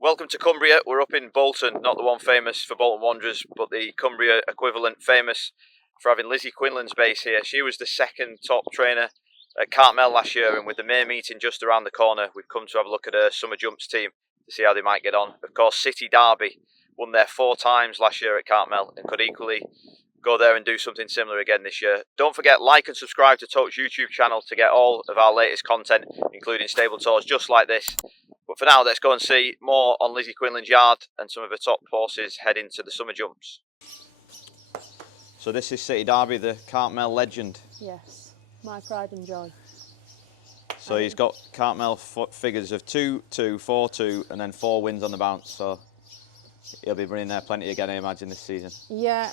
Welcome to Cumbria. We're up in Bolton, not the one famous for Bolton Wanderers, but the Cumbria equivalent, famous for having Lizzie Quinlan's base here. She was the second top trainer at Cartmel last year, and with the May meeting just around the corner, we've come to have a look at her summer jumps team to see how they might get on. Of course, City Derby won there 4 times last year at Cartmel and could equally go there and do something similar again this year. Don't forget, like and subscribe to Tote's YouTube channel to get all of our latest content, including stable tours just like this. But for now, let's go and see more on Lizzie Quinlan's yard and some of her top horses head into the summer jumps. So this is City Derby, the Cartmel legend. Yes, my pride and joy. So he's got Cartmel figures of 2, 2, 4, 2 and then 4 wins on the bounce. So he'll be running there plenty again, I imagine, this season. Yeah,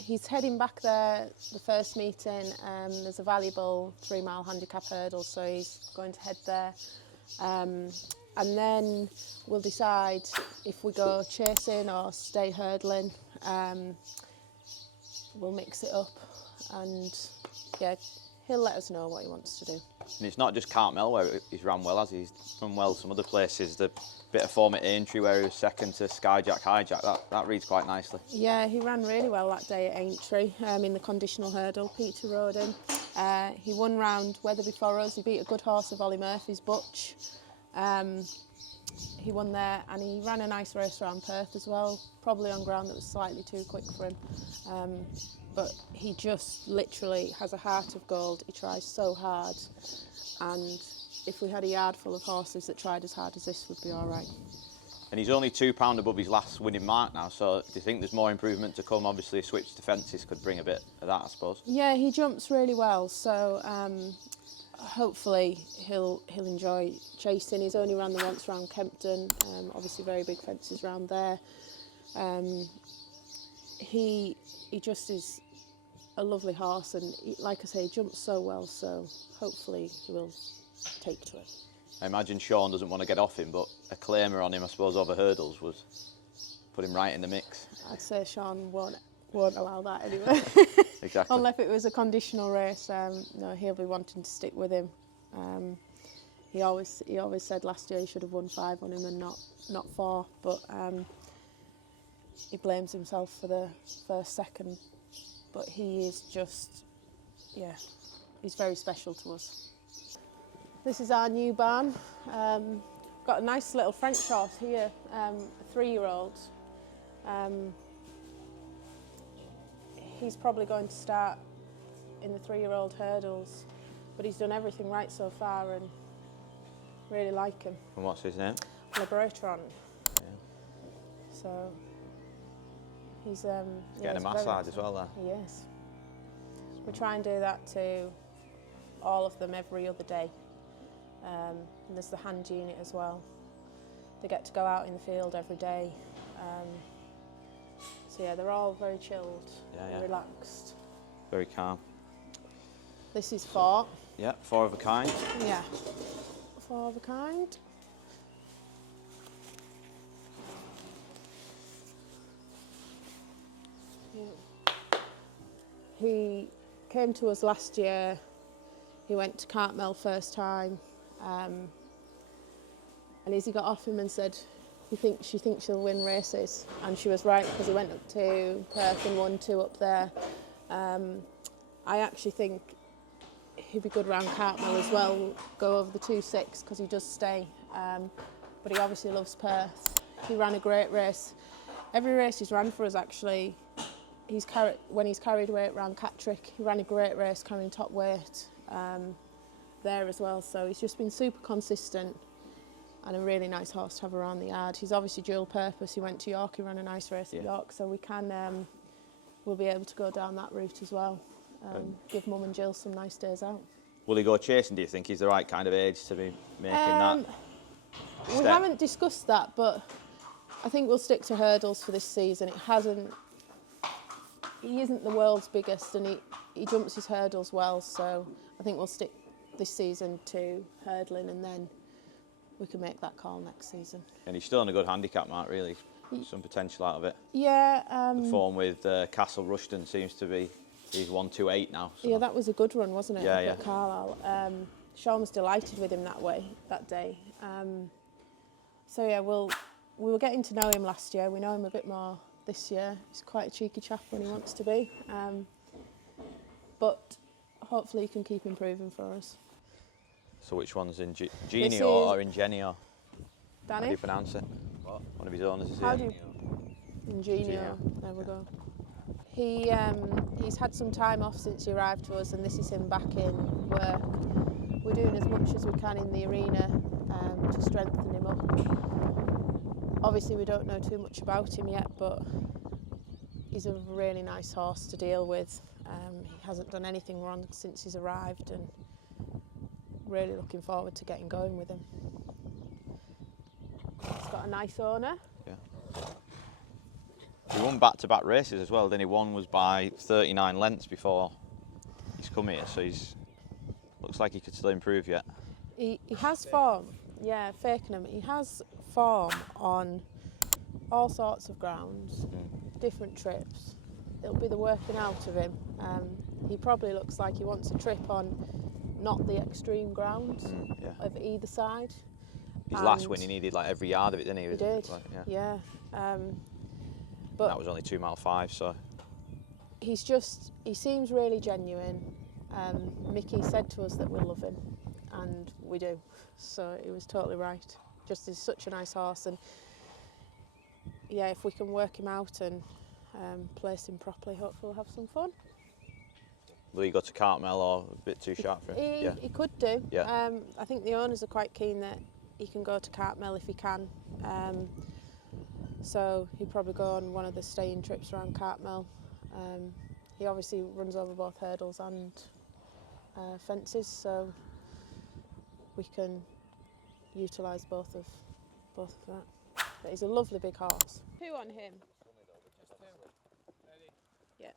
he's heading back there the first meeting. There's a valuable 3-mile handicap hurdle, so he's going to head there. And then we'll decide if we go chasing or stay hurdling. We'll mix it up, and yeah, he'll let us know what he wants to do. And it's not just Cartmel where he's ran well, has he? He's run well some other places. The bit of form at Aintree where he was second to Skyjack, Hijack, that reads quite nicely. Yeah, he ran really well that day at Aintree in the conditional hurdle. Peter rode him. He won round Weatherby for us. He beat a good horse of Ollie Murphy's, Butch. He won there, and he ran a nice race around Perth as well, probably on ground that was slightly too quick for him. But he just literally has a heart of gold. He tries so hard, and if we had a yard full of horses that tried as hard as this, would be all right. And he's only £2 above his last winning mark now, so do you think there's more improvement to come? Obviously a switch to fences could bring a bit of that, I suppose. Yeah, he jumps really well, so hopefully he'll enjoy chasing. He's only ran the once round Kempton, obviously very big fences round there. He just is a lovely horse, and he, like I say, he jumps so well, so hopefully he will take to it. I imagine Sean doesn't want to get off him, but a claimer on him, I suppose, over hurdles would put him right in the mix. I'd say Sean won't allow that anyway. Exactly. Unless it was a conditional race, no, he'll be wanting to stick with him. He always said last year he should have won 5 on him and not 4, but he blames himself for the first second. But he is just, yeah, he's very special to us. This is our new barn. Got a nice little French horse here, a 3-year-old. He's probably going to start in the 3-year-old hurdles, but he's done everything right so far and really like him. And what's his name? Laboratron. Yeah. So he's getting a massage as well there. He is. We try and do that to all of them every other day. And there's the hand unit as well. They get to go out in the field every day. So yeah, they're all very chilled, and relaxed. Very calm. This is 4. Yeah, 4 of a kind. Yeah, 4 of a kind. Yeah. He came to us last year. He went to Cartmel first time, and Izzy got off him and said, she thinks she'll win races, and she was right, because he went up to Perth and won 2 up there. I actually think he'd be good round Cartmel as well, go over the 2.6, because he does stay, but he obviously loves Perth. He ran a great race. Every race he's ran for us, actually, when he's carried weight round Cattrick, he ran a great race carrying top weight there as well, so he's just been super consistent and a really nice horse to have around the yard. He's obviously dual purpose. He went to York, he ran a nice race at York, so we'll be able to go down that route as well. Give Mum and Jill some nice days out. Will he go chasing, do you think? He's the right kind of age to be making that step? We haven't discussed that, but I think we'll stick to hurdles for this season. He isn't the world's biggest, and he jumps his hurdles well, so I think we'll stick this season to hurdling, and then we can make that call next season. And he's still on a good handicap mark, really. Some potential out of it. Yeah. The form with Castle Rushton seems to be, he's 128 now. So. Yeah, that was a good run, wasn't it? Yeah. Carlisle. Sean was delighted with him that day. So yeah, we were getting to know him last year. We know him a bit more this year. He's quite a cheeky chap when he wants to be, but hopefully he can keep improving for us. So which one's in Genio or in Genio? Danny? How do you pronounce it? What? One of his owners is How here. do you... Genio. There we go. He's had some time off since he arrived to us, and this is him back in work. We're doing as much as we can in the arena to strengthen him up. Obviously we don't know too much about him yet, but he's a really nice horse to deal with. He hasn't done anything wrong since he's arrived, and really looking forward to getting going with him. He's got a nice owner. Yeah. He won back-to-back races as well, then he won was by 39 lengths before he's come here, so he's looks like he could still improve yet. He has form, yeah, Fakenham. He has form on all sorts of grounds, different trips. It'll be the working out of him. He probably looks like he wants a trip on not the extreme grounds of either side. His last win, he needed like every yard of it, didn't he? He did, like, yeah. But that was only 2 mile 5, so. He seems really genuine. Mickey said to us that we love him, and we do. So he was totally right. Just he's such a nice horse, and yeah, if we can work him out and place him properly, hopefully we'll have some fun. Will he go to Cartmel or a bit too sharp for him? He could do. Yeah. I think the owners are quite keen that he can go to Cartmel if he can. So he'd probably go on one of the staying trips around Cartmel. He obviously runs over both hurdles and fences, so we can utilise both of that. But he's a lovely big horse. Who on him? Yeah.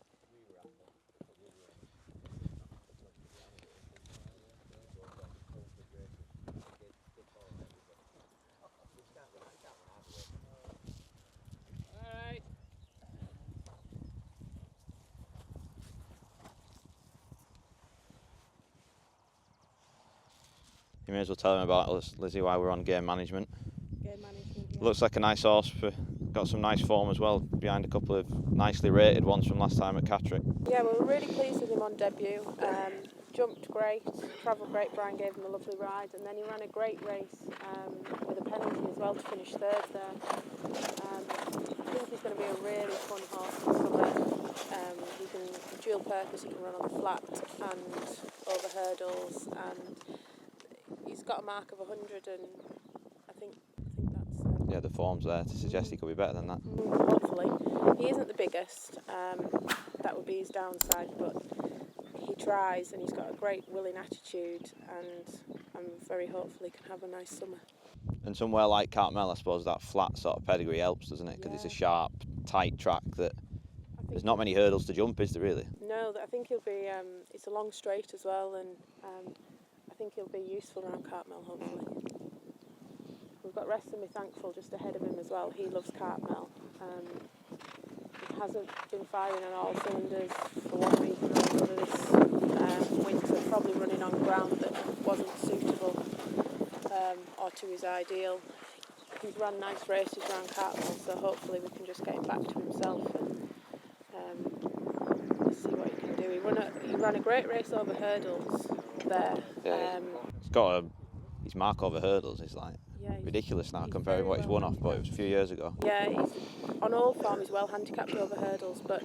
You may as well tell him about us, Lizzie, while we're on game management. Game management, yeah. Looks like a nice horse, got some nice form as well, behind a couple of nicely rated ones from last time at Catterick. Yeah, we were really pleased with him on debut. Jumped great, travelled great, Brian gave him a lovely ride, and then he ran a great race with a penalty as well to finish third there. I think he's going to be a really fun horse this summer. He can dual purpose, he can run on the flat and over hurdles, and he's got a mark of 100, and I think that's... Yeah, the form's there to suggest he could be better than that. Hopefully. He isn't the biggest, that would be his downside, but he tries, and he's got a great willing attitude, and I'm very hopeful he can have a nice summer. And somewhere like Cartmel, I suppose that flat sort of pedigree helps, doesn't it? Because it's a sharp, tight track that there's not many hurdles to jump, is there really? No, I think he'll be, it's a long straight as well, and I think he'll be useful around Cartmel, hopefully. We've got Reston Thankful just ahead of him as well. He loves Cartmel. He hasn't been firing on all cylinders for one reason or another this winter, probably running on ground that wasn't suitable or to his ideal. He's run nice races around Cartmel, so hopefully we can just get him back to himself and see what he can do. He ran a great race over hurdles there. Yeah, he's got his mark over hurdles is like ridiculous now compared to what he's won off, but it was a few years ago. Yeah, he's on all form, he's well handicapped over hurdles, but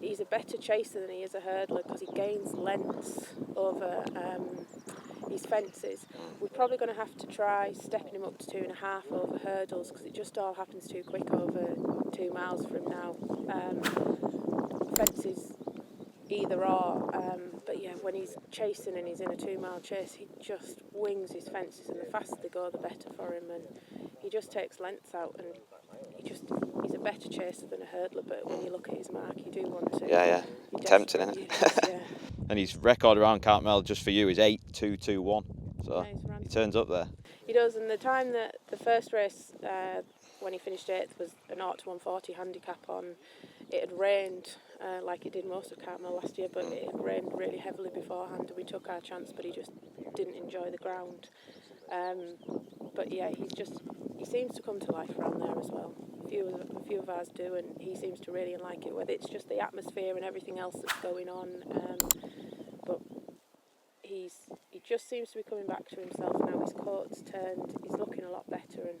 he's a better chaser than he is a hurdler because he gains lengths over his fences. We're probably going to have to try stepping him up to 2.5 over hurdles because it just all happens too quick over 2 miles for him now. Fences either or, but yeah, when he's chasing and he's in a 2-mile chase, he just wings his fences, and the faster they go the better for him, and he just takes lengths out, and he's a better chaser than a hurdler, but when you look at his mark you do want to. Yeah, tempting, isn't it? Yeah. And his record around Cartmel just for you is 8.221, so he turns up there. He does, and the time that the first race when he finished 8th was an 0-140 handicap on. It had rained like it did most of Cartmel last year, but it had rained really heavily beforehand, and we took our chance, but he just didn't enjoy the ground. But yeah, he seems to come to life around there as well. A few of ours do, and he seems to really like it, whether it's just the atmosphere and everything else that's going on. But he just seems to be coming back to himself now. His coat's turned, he's looking a lot better, and